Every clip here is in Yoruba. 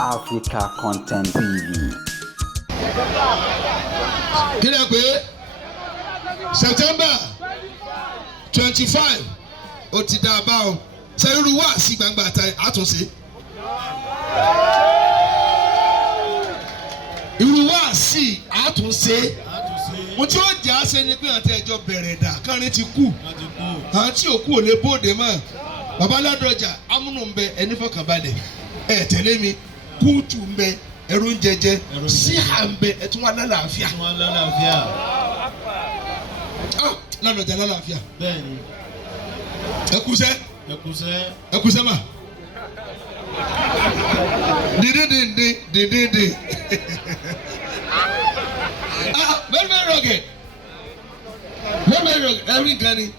Africa Content TV. Kí lẹ pé September 25 ó ti dá a bá o ṣe irú wá sí gbangba àtúnṣe. Irú wá sí àtúnṣe. Mo tí ó jà ṣe ni pé àti ẹjọ́ bẹ̀rẹ̀ dà kárin ti kú. Àti òkú ò lè bóde mọ́. Bàbá Ladoja amúnú ń bẹ ẹni fọkànbalẹ̀. Ẹ tẹ̀lé mi kúùtù ń bẹ ẹrú ń jẹjẹ síhà ń bẹ ẹtún wà lálàáfíà. Ladoja lálàáfíà. Bẹ́ẹ̀ni. Ẹkúsẹ́ mà. Dìde. Very rugged. Very rugged. Ẹ̀rí nǹkan ni.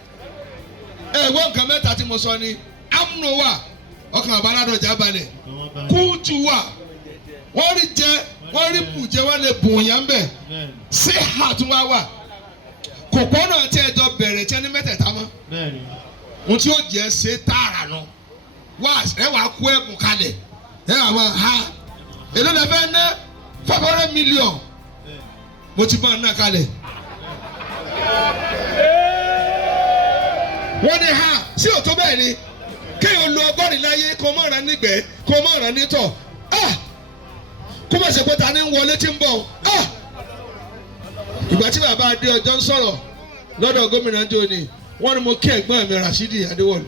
Wọ́n nǹkan mẹ́ta tí mo sọ ni amúnú wà ọkàn Bàbá Ladoja balẹ̀ kúùtù wà wọ́n rí jẹ wọ́n rí bù jẹ wọ́n lè bùn yàn bẹ̀ sí àtúnwá wà kòkó náà tí ẹjọ́ bẹ̀rẹ̀ tí ẹni mẹ́tẹ̀ẹ̀ta mọ́ ohun tí ó jẹ́ ṣe tààrà nù wá ẹ wàá kó ẹ̀bùn kalẹ̀ ẹ wà máa ha èlò lè fẹ́ ná 500 million mo ti bá náà kalẹ̀. Wọ́n ní ha sí òtó bẹ́ẹ̀ ni kéèyàn lo ọgọ́rin láyé kó má ra nígbẹ́ kó má ra nítọ̀ kó má ṣe pé ta ni ń wọlé tí ń bọ̀ ìgbà tí bàbá adé ọjọ́ ń sọ̀rọ̀ lọ́dọ̀ gómìnà jóni wọ́n ní mo kí ẹ̀gbọ́n mi Rashidi Adéwọ̀lú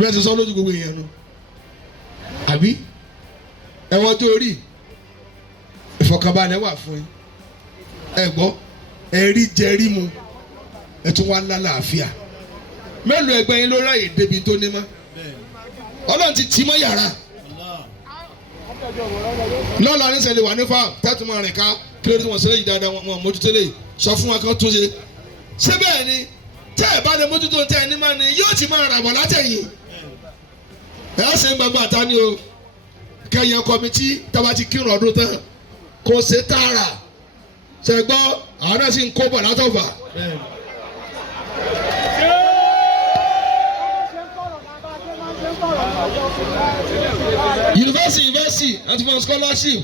bẹ́ẹ̀ ti sọ lójú gbogbo èèyàn nu àbí ẹ̀wọ̀n tó rí ìfọ̀kànbalẹ̀ wà fún yín ẹ gbọ́ ẹ̀rí jẹ́rí mu ẹ tún wá lálàáfíà mélòó ẹgbẹ́ yín ló ráyè débi tó ní mọ́ Ọlọ́run ti tì mọ́ yàrá lọ́la ní sẹ́lẹ̀ wà ní fáwọn tẹ́tù máa rìn ká kí ló dé wọ́n sẹ́lẹ̀ yìí dáadáa wọn mójútó lè sọ fún wọn kí wọ́n tún ṣe ṣé bẹ́ẹ̀ ni tẹ́ ẹ̀ bá lè mójútó tẹ́ ẹ ní máa ní yóò ti máa rà bọ̀ látẹ̀yìn ẹ̀ ṣe ń gbàgbọ́ àtá ni o kẹyìn kọmitì táwa ti kírun ọdún tán kò ṣe tààrà ṣẹgbọ́ àwọn náà sì ń kó bọ̀ látọ̀fà. University àti for scholarship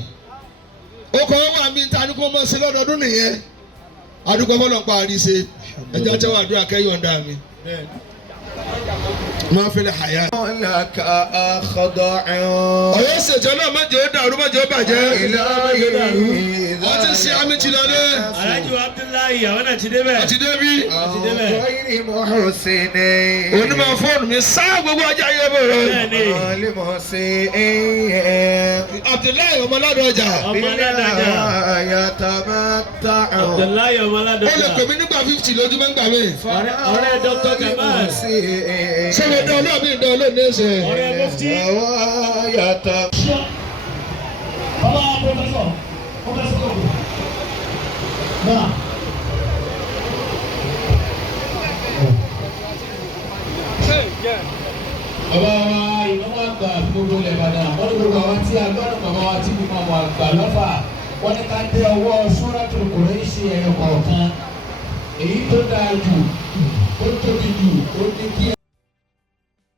ó kọ́ wọ́n wà mí ta ni kò mọ̀ sí lọ́dọọdún nìyẹn adúgbò fọlọ́ pa àríṣe ẹjọ́ tẹ́wọ́ àdúrà kẹ́yọ̀ǹda mi. máa fi lè hàyà. ọ̀yọ́ ṣèjọ́ náà má jẹ́ ó dàrú má jẹ́ ó bàjẹ́. wọ́n ti ṣe àmì ti lọlé. Alhaji Abdullahi àwọn náà ti débẹ̀. àti débí. onímọ̀ fóònù mi sáà gbogbo ọjà yẹ bọ̀ rẹ̀. Abdullahi ọmọ Ladoja. Abdullahi ọmọ Ladoja. ó lè pè mí nígbà 50 lójúmọ́ nígbà mi. ọ̀rẹ́ Dr. Kamal. sọ́wọ́n dán olóòbí ń dán olóòbí ẹ̀sẹ̀. ọ̀rẹ́ Mufti. Bàbá wa ìnáwó àgbà gbogbo ilẹ̀ Ìbàdàn wọ́n ní gbogbo àwọn tí a gbọ́dọ̀ bàbá wa tí mo máa wà gbà lọ́fà wọ́n ní ká dé ọwọ́ Suratul Quraish ẹ̀yọ kọ̀ọ̀kan èyí tó dáa jù ó tóbi jù ó ní kí